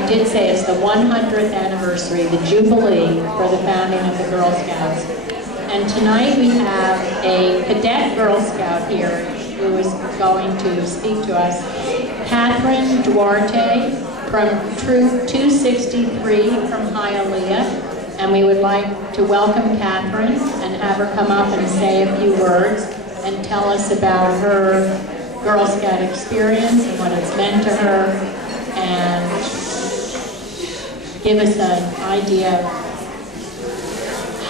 I did say it's the 100th anniversary, the Jubilee for the founding of the Girl Scouts. And tonight we have a cadet Girl Scout here who is going to speak to us. Catherine Duarte from Troop 263 from Hialeah. And we would like to welcome Catherine and have her come up and say a few words and tell us about her Girl Scout experience and what it's meant to her, and give us an idea of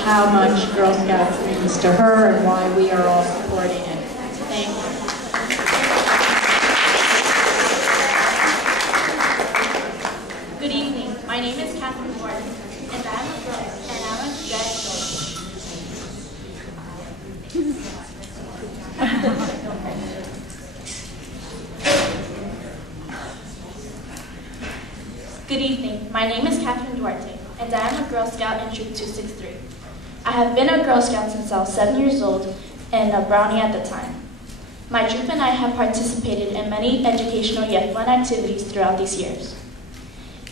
how much Girl Scouts means to her and why we are all supporting it. Thank you. Good evening. My name is Catherine Gordon, and I'm a girl, and I'm a cadet. Good evening. My name is Catherine Duarte, and I am a Girl Scout in Troop 263. I have been a Girl Scout since I was 7 years old and a Brownie at the time. My troop and I have participated in many educational yet fun activities throughout these years.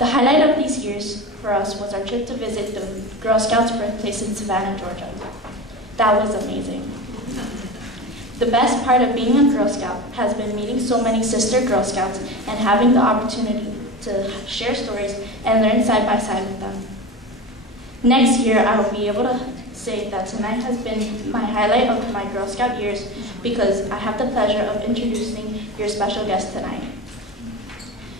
The highlight of these years for us was our trip to visit the Girl Scouts birthplace in Savannah, Georgia. That was amazing. The best part of being a Girl Scout has been meeting so many sister Girl Scouts and having the opportunity to share stories and learn side by side with them. Next year, I will be able to say that tonight has been my highlight of my Girl Scout years because I have the pleasure of introducing your special guest tonight.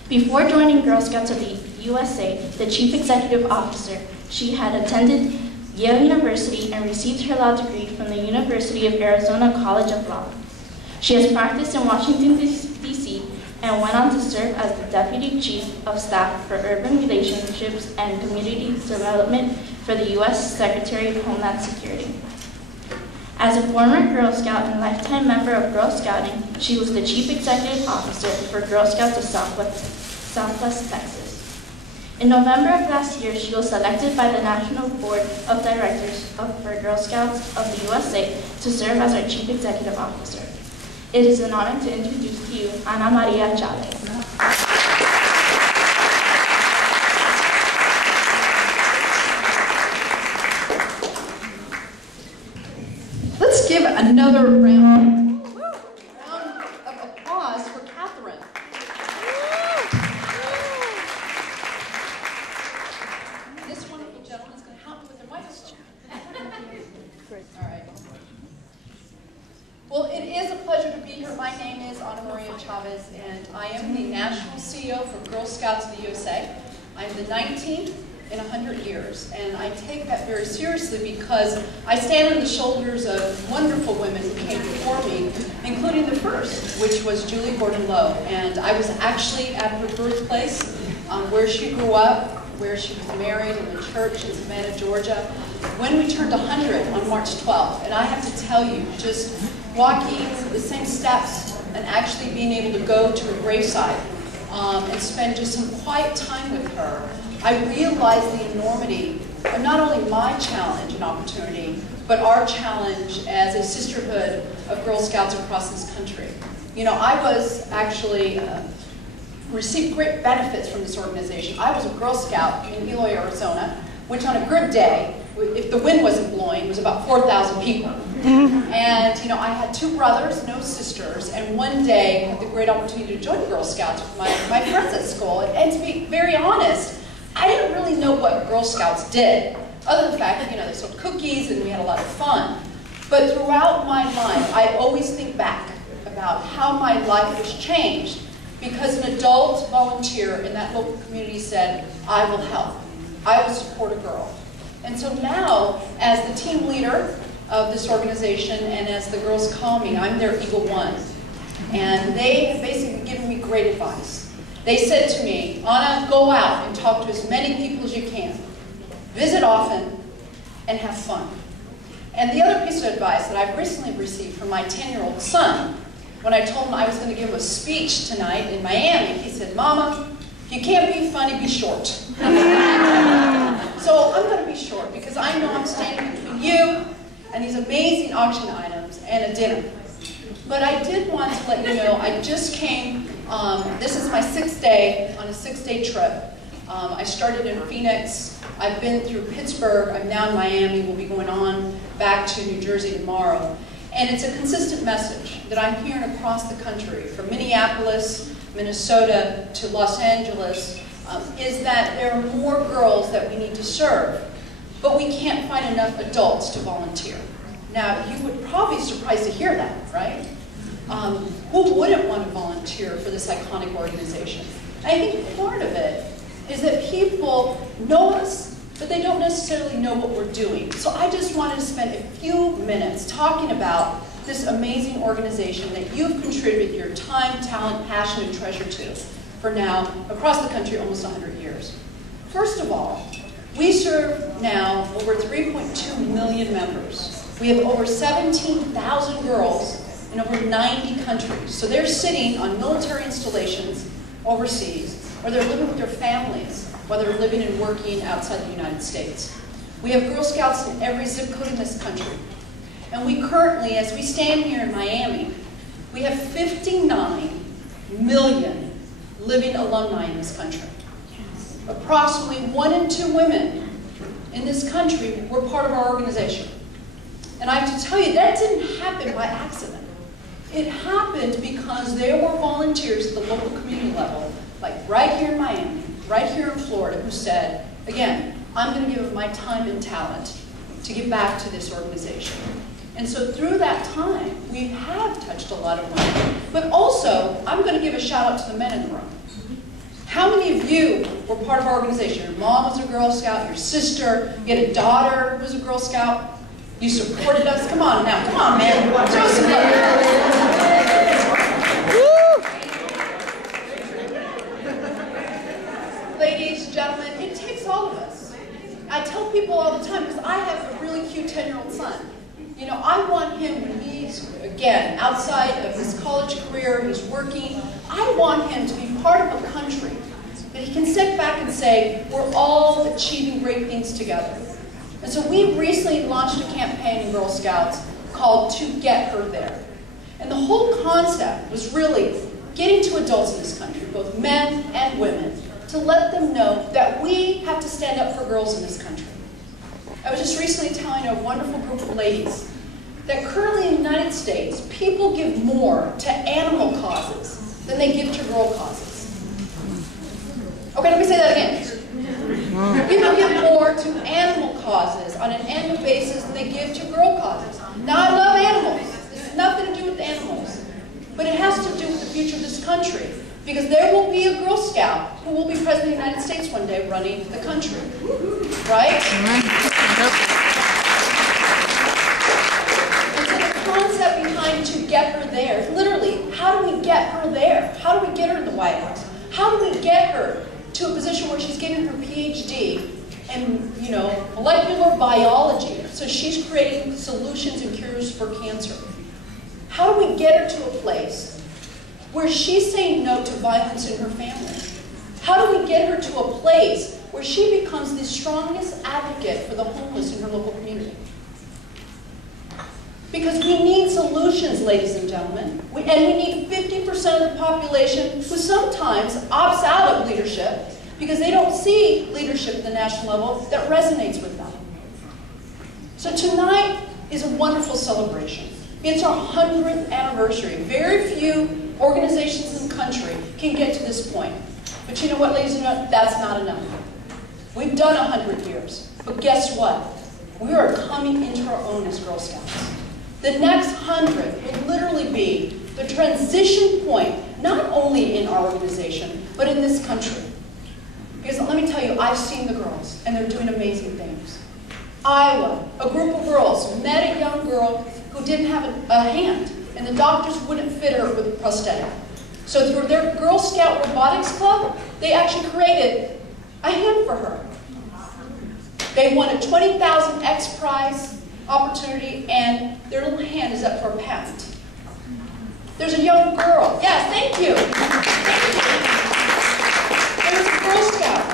Before joining Girl Scouts of the USA, the Chief Executive Officer, she had attended Yale University and received her law degree from the University of Arizona College of Law. She has practiced in Washington, D.C. and went on to serve as the Deputy Chief of Staff for Urban Relationships and Community Development for the U.S. Secretary of Homeland Security. As a former Girl Scout and lifetime member of Girl Scouting, she was the Chief Executive Officer for Girl Scouts of Southwest Texas. In November of last year, she was selected by the National Board of Directors for Girl Scouts of the USA to serve as our Chief Executive Officer. It is an honor to introduce to you Anna Maria Chavez. Let's give another round of applause for Catherine. This wonderful gentleman is going to help me with the microphone. Great. All right. Well, it is a pleasure to be here. My name is Anna Maria Chavez, and I am the National CEO for Girl Scouts of the USA. I'm the 19th in 100 years, and I take that very seriously because I stand on the shoulders of wonderful women who came before me, including the first, which was Julie Gordon Lowe. And I was actually at her birthplace, where she grew up, where she was married in the church in Savannah, Georgia, when we turned 100 on March 12th. And I have to tell you, just walking the same steps and actually being able to go to her graveside and spend just some quiet time with her, I realized the enormity of not only my challenge and opportunity, but our challenge as a sisterhood of Girl Scouts across this country. You know, I was actually received great benefits from this organization. I was a Girl Scout in Eloy, Arizona, which on a good day, if the wind wasn't blowing, was about 4,000 people. And you know, I had two brothers, no sisters, and one day I had the great opportunity to join Girl Scouts with my friends at school. And to be very honest, I didn't really know what Girl Scouts did, other than the fact that, you know, they sold cookies and we had a lot of fun. But throughout my life, I always think back about how my life was changed because an adult volunteer in that local community said, I will help. I will support a girl. And so now, as the team leader of this organization and as the girls call me, I'm their Eagle One. And they have basically given me great advice. They said to me, Anna, go out and talk to as many people as you can. Visit often and have fun. And the other piece of advice that I've recently received from my 10-year-old son, when I told him I was going to give him a speech tonight in Miami, he said, Mama, if you can't be funny, be short. So I'm going to be short because I know I'm standing between you and these amazing auction items and a dinner. But I did want to let you know, I just came, this is my 6th day on a 6-day trip. I started in Phoenix. I've been through Pittsburgh. I'm now in Miami. We'll be going on back to New Jersey tomorrow. And it's a consistent message that I'm hearing across the country, from Minneapolis, Minnesota to Los Angeles, is that there are more girls that we need to serve, but we can't find enough adults to volunteer. Now, you would probably be surprised to hear that, right? Who wouldn't want to volunteer for this iconic organization? I think part of it is that people know us, but they don't necessarily know what we're doing. So I just wanted to spend a few minutes talking about this amazing organization that you've contributed your time, talent, passion, and treasure to for now, across the country, almost 100 years. First of all, we serve now over 3.2 million members. We have over 17,000 girls in over 90 countries. So they're sitting on military installations overseas, or they're living with their families while they're living and working outside the United States. We have Girl Scouts in every zip code in this country. And we currently, as we stand here in Miami, we have 59 million living alumni in this country. Approximately 1 in 2 women in this country were part of our organization. And I have to tell you, that didn't happen by accident. It happened because there were volunteers at the local community level, like right here in Miami, right here in Florida, who said, again, I'm going to give my time and talent to give back to this organization. And so through that time, we have touched a lot of women. But also, I'm going to give a shout out to the men in the room. How many of you were part of our organization? Your mom was a Girl Scout, your sister, you had a daughter who was a Girl Scout. You supported us. Come on now, come on, man. Show us some love. Ladies, gentlemen, it takes all of us. I tell people all the time, because I have a really cute 10-year-old son. You know, I want him, when he's, again, outside of his college career, he's working, I want him to be part of a country that he can sit back and say, we're all achieving great things together. And so we recently launched a campaign in Girl Scouts called To Get Her There. And the whole concept was really getting to adults in this country, both men and women, to let them know that we have to stand up for girls in this country. I was just recently telling a wonderful group of ladies that currently in the United States, people give more to animal causes than they give to girl causes. Okay, let me say that again. People give more to animal causes on an annual basis than they give to girl causes. Now, I love animals. This has nothing to do with animals. But it has to do with the future of this country. Because there will be a Girl Scout who will be President of the United States one day running the country. Right? And so the concept behind To Get Her There is literally, how do we get her there? How do we get her in the White House? How do we get her to a position where she's getting her PhD in, you know, molecular biology, so she's creating solutions and cures for cancer? How do we get her to a place where she's saying no to violence in her family? How do we get her to a place where she becomes the strongest advocate for the homeless in her local community? Because we need solutions, ladies and gentlemen. And we need 50% of the population who sometimes opts out of leadership because they don't see leadership at the national level that resonates with them. So tonight is a wonderful celebration. It's our 100th anniversary. Very few organizations in the country can get to this point. But you know what, ladies and gentlemen? That's not enough. We've done 100 years. But guess what? We are coming into our own as Girl Scouts. The next 100 will literally be the transition point, not only in our organization, but in this country. Because let me tell you, I've seen the girls, and they're doing amazing things. Iowa, a group of girls met a young girl who didn't have a hand, and the doctors wouldn't fit her with a prosthetic. So through their Girl Scout Robotics Club, they actually created a hand for her. They won a 20,000 X Prize opportunity, and their little hand is up for a patent. There's a young girl. Yes, thank you. There's a Girl Scout,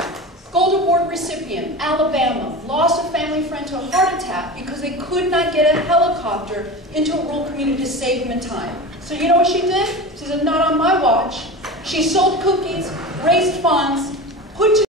Gold Award recipient, Alabama, lost a family friend to a heart attack because they could not get a helicopter into a rural community to save him in time. So you know what she did? She said, not on my watch. She sold cookies, raised funds, put